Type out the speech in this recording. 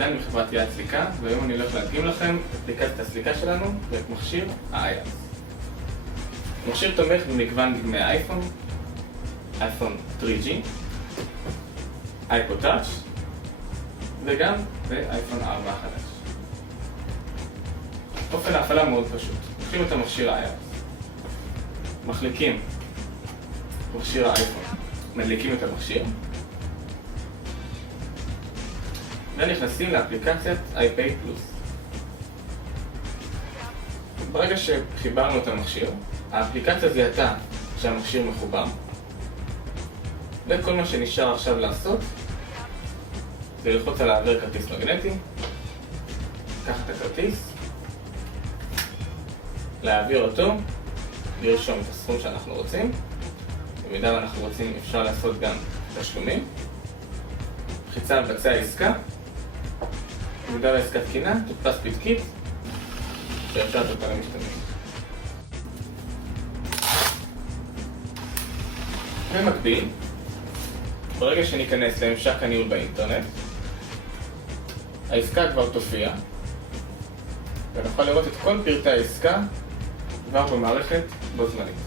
דן מחברת יד סליקה, והיום אני הולך להדגים לכם את אפליקציית הסליקה שלנו ואת מכשיר ה-iOS. המכשיר תומך במגוון דגמי אייפון, אייפון 3G, iPod Touch וגם באייפון 4 החדש. אופן ההפעלה מאוד פשוט. לוקחים את המכשיר ה-iOS, מחליקים מכשיר האייפון, מדליקים את המכשיר ונכנסים לאפליקציית iPay Plus. ברגע שחיברנו את המכשיר, האפליקציה זיהתה שהמכשיר מחובר, וכל מה שנשאר עכשיו לעשות זה ללחוץ על העבר כרטיס מגנטי, לקחת את הכרטיס, להעביר אותו, לרשום את הסכום שאנחנו רוצים. במידה ואנחנו רוצים אפשר לעשות גם תשלומים, לחיצה לבצע עסקה, במידה והעסקה תקינה תודפס פתקית שאפשר לתת אותה למשתמש. במקביל, ברגע שניכנס לממשק הניהול באינטרנט, העסקה כבר תופיע ונוכל לראות את כל פרטי העסקה כבר במערכת בו זמנית.